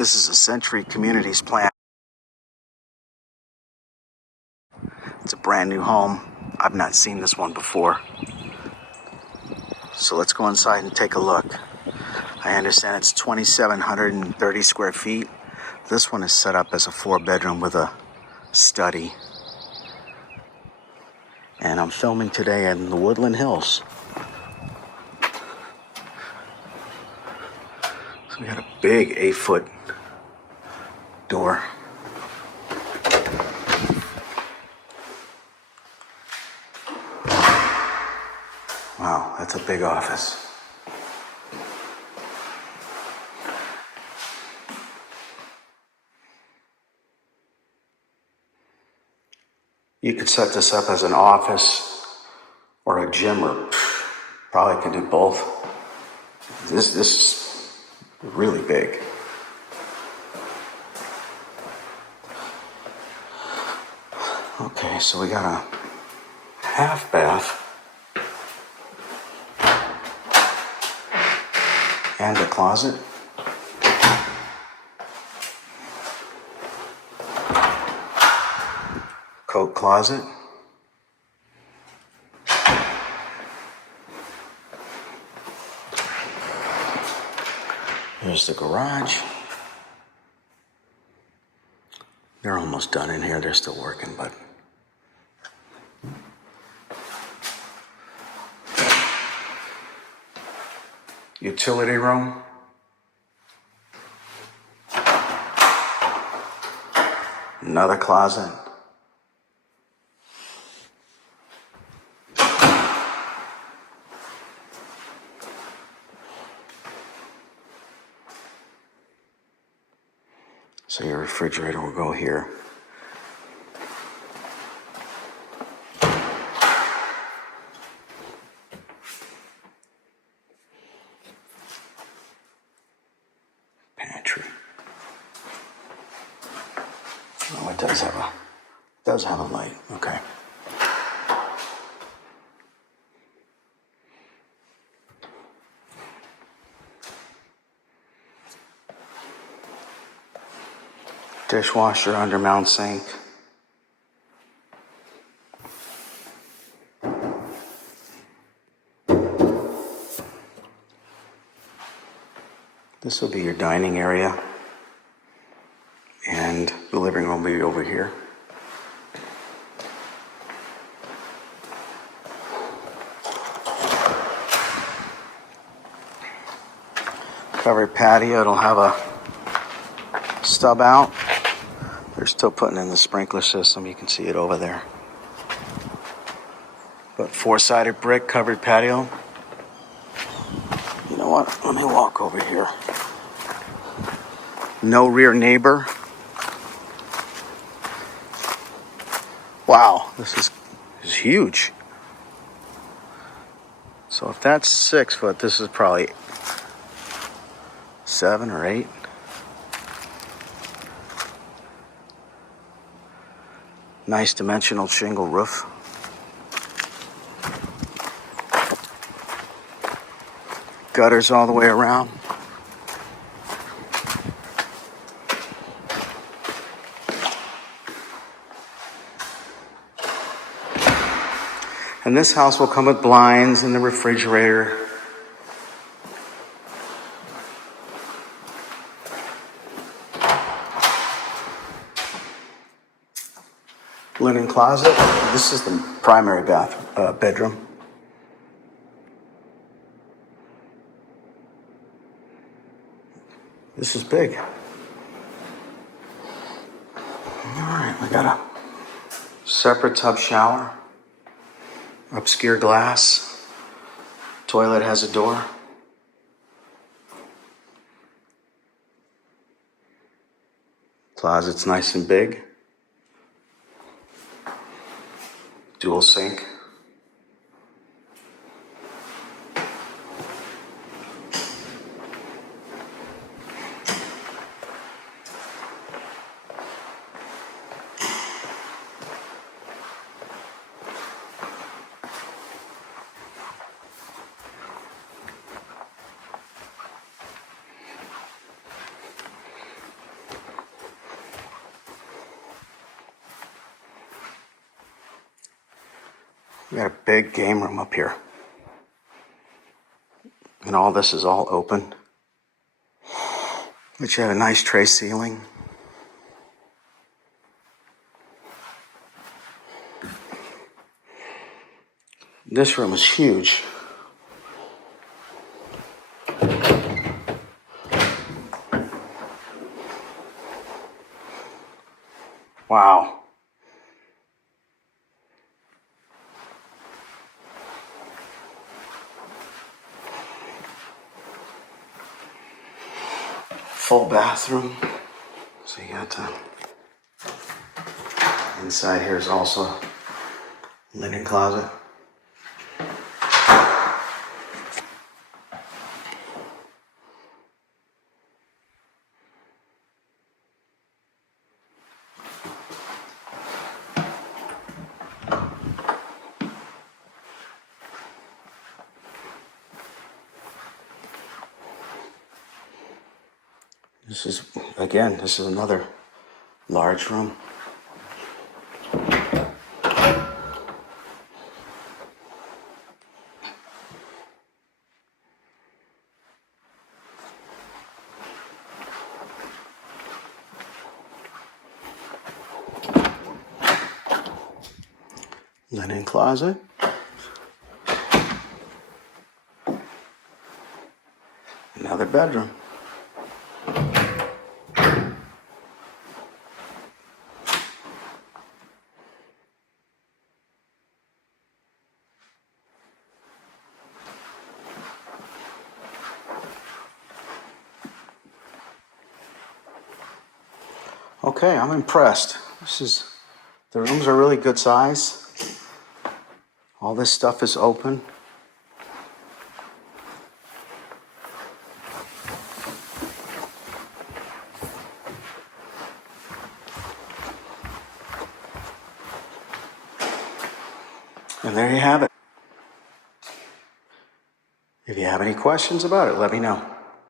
This is a Century Communities plan. It's a brand new home. I've not seen this one before. So let's go inside and take a look. I understand it's 2,730 square feet. This one is set up as a 4-bedroom with a study. And I'm filming today in the Woodland Hills. So we got a big 8-foot door. Wow, that's a big office. You could set this up as an office or a gym, or probably can do both. This is really big. Okay, so we got a half bath and a closet. Coat closet. Here's the garage. They're almost done in here. They're still working, but utility room. Another closet. So your refrigerator will go here. Pantry. Oh, it does have a light. Okay. Dishwasher, undermount sink. This will be your dining area, and the living room will be over here. Covered patio, it'll have a stub out. They're still putting in the sprinkler system. You can see it over there. But 4-sided brick covered patio. You know what? Let me walk over here. No rear neighbor. Wow, this is huge. So if that's 6 foot, this is probably 7 or 8. Nice dimensional shingle roof. Gutters all the way around. And this house will come with blinds and the refrigerator. Linen closet. This is the primary bedroom. This is big. All right, we got a separate tub shower, obscure glass. Toilet has a door. Closet's nice and big. Dual sink. We got a big game room up here. And all this is all open. But you have a nice tray ceiling. This room is huge. Wow. Full bathroom. So you got inside here is also a linen closet. This is another large room. Linen closet. Another bedroom. Okay, I'm impressed. The rooms are really good size. All this stuff is open. And there you have it. If you have any questions about it, let me know.